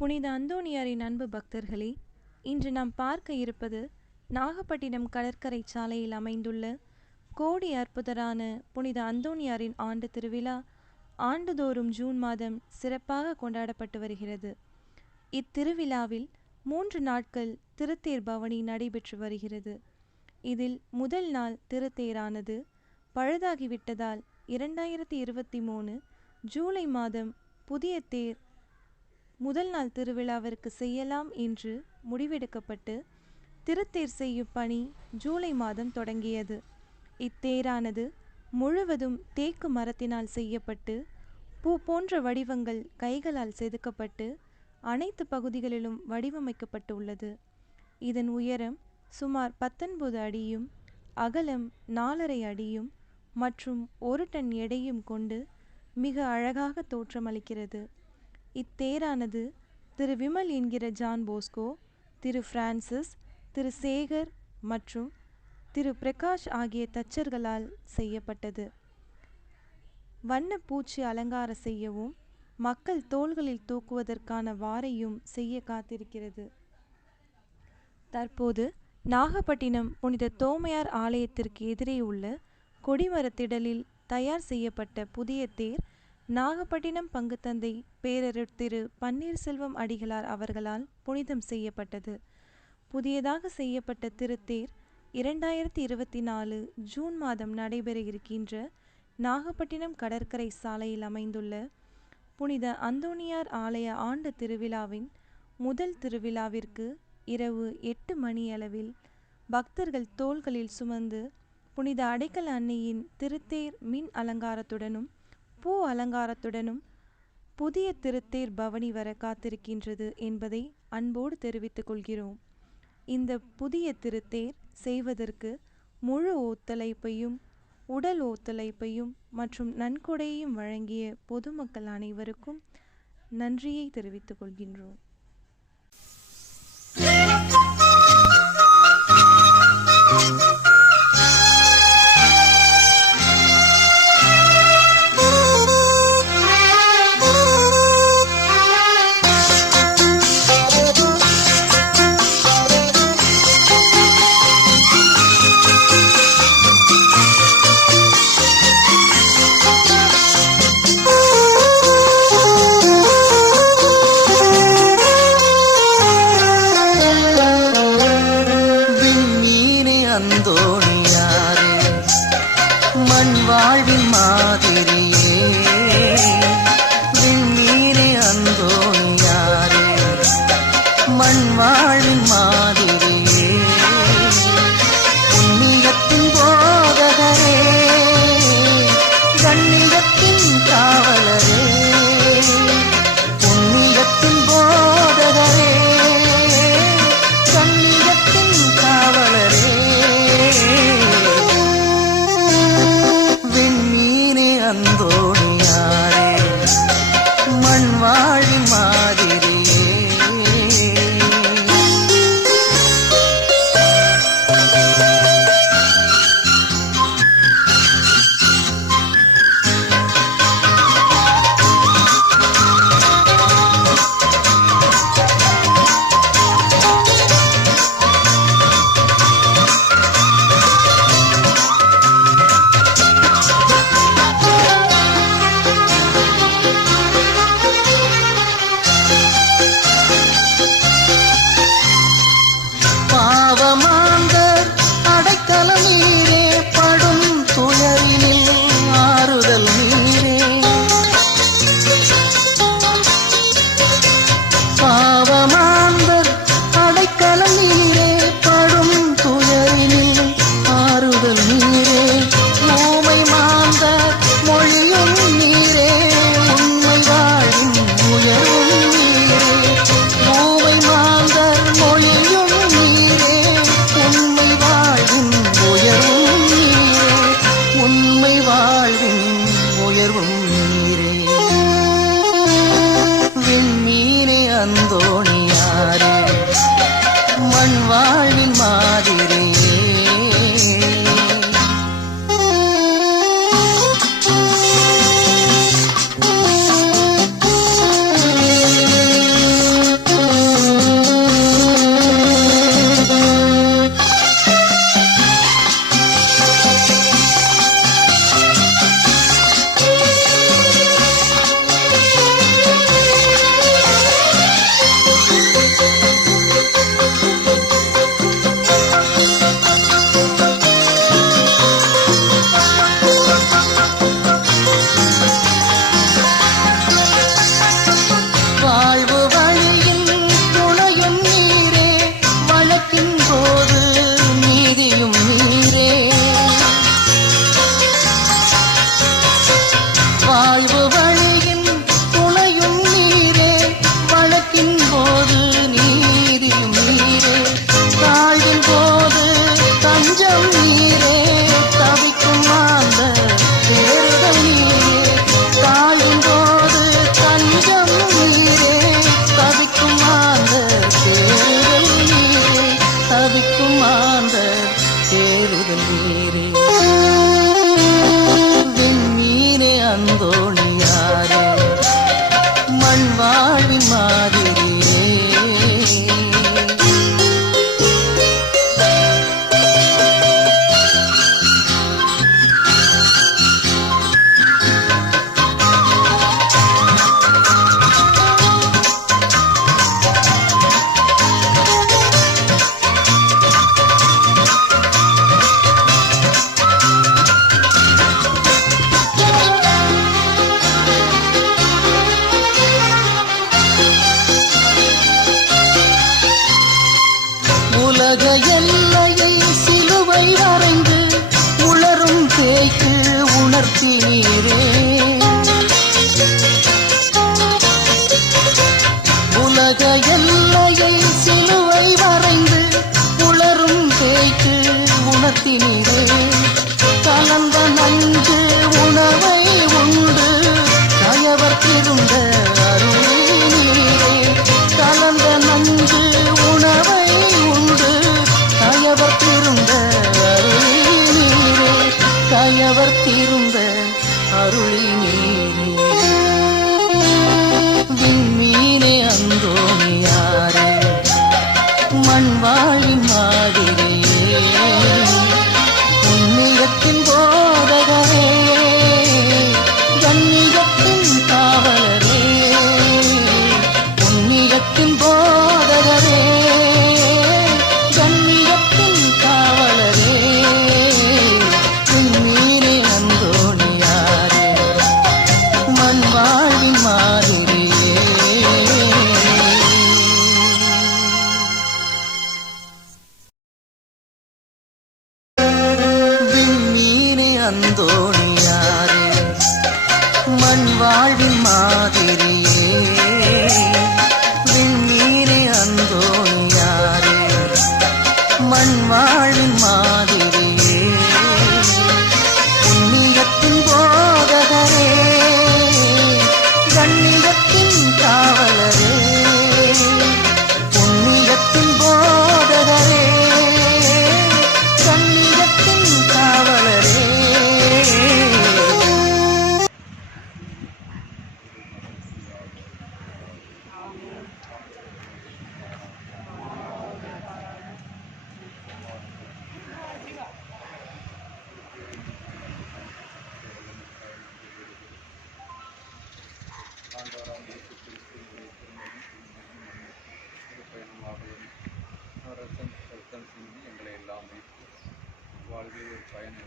புனித அந்தோணியாரின் அன்பு பக்தர்களே இன்று நாம் பார்க்க இருப்பது நாகப்பட்டினம் கடற்கரை சாலையில் அமைந்துள்ள கோடி அற்புதரான புனித அந்தோணியாரின் ஆண்டு திருவிழா ஆண்டுதோறும் ஜூன் மாதம் சிறப்பாக கொண்டாடப்பட்டு வருகிறது. இத்திருவிழாவில் மூன்று நாட்கள் திருத்தேர் பவனி நடைபெற்று வருகிறது. இதில் முதல் நாள் திருத்தேரானது பழுதாகிவிட்டதால் இரண்டாயிரத்தி இருபத்தி மூணு ஜூலை மாதம் புதிய தேர் முதல் நாள் திருவிழாவிற்கு செய்யலாம் என்று முடிவெடுக்கப்பட்டு திருத்தேர் செய்யும் பணி ஜூலை மாதம் தொடங்கியது. இத்தேரானது முழுவதும் தேக்கு மரத்தினால் செய்யப்பட்டு பூ போன்ற வடிவங்கள் கைகளால் செதுக்கப்பட்டு அனைத்து பகுதிகளிலும் வடிவமைக்கப்பட்டுள்ளது. இதன் உயரம் சுமார் பத்தொன்பது அடியும் அகலம் நாலரை அடியும் மற்றும் ஒரு டன் எடையும் கொண்டு மிக அழகாக தோற்றமளிக்கிறது. இத்தேரானது திரு விமல் என்கிற John Bosco Thiru Francis Thiru Sekar மற்றும் திரு பிரகாஷ் ஆகிய தச்சர்களால் செய்யப்பட்டது. வண்ண பூச்சி அலங்கார செய்யவும் மக்கள் தோள்களில் தூக்குவதற்கான வாரையும் செய்ய காத்திருக்கிறது. தற்போது நாகப்பட்டினம் புனித தோமையார் ஆலயத்திற்கு எதிரே உள்ள கொடிமரத்திடலில் தயார் செய்யப்பட்ட புதிய தேர் நாகப்பட்டினம் பங்குத்தந்தை பேரரு திரு பன்னீர்செல்வம் அடிகளார் அவர்களால் புனிதம் செய்யப்பட்டது. புதியதாக செய்யப்பட்ட திருத்தேர் இரண்டாயிரத்தி இருபத்தி நாலு ஜூன் மாதம் நடைபெற இருக்கின்ற நாகப்பட்டினம் கடற்கரை சாலையில் அமைந்துள்ள புனித அந்தோணியார் ஆலய ஆண்டு திருவிழாவின் முதல் திருவிழாவிற்கு இரவு எட்டு மணியளவில் பக்தர்கள் தோள்களில் சுமந்து புனித அடைக்கல் அன்னையின் திருத்தேர் மின் அலங்காரத்துடனும் பூ அலங்காரத்துடனும் புதிய திருத்தேர் பவனி வர காத்திருக்கின்றது என்பதை அன்போடு தெரிவித்துக் கொள்கிறோம். இந்த புதிய திருத்தேர் செய்வதற்கு முழு ஒத்துழைப்பையும் உடல் ஒத்துழைப்பையும் மற்றும் நன்கொடையையும் வழங்கிய பொதுமக்கள் அனைவருக்கும் நன்றியை தெரிவித்துக் கொள்கின்றோம். జయం கயவர் திருந்த அருளினீரே. பயன்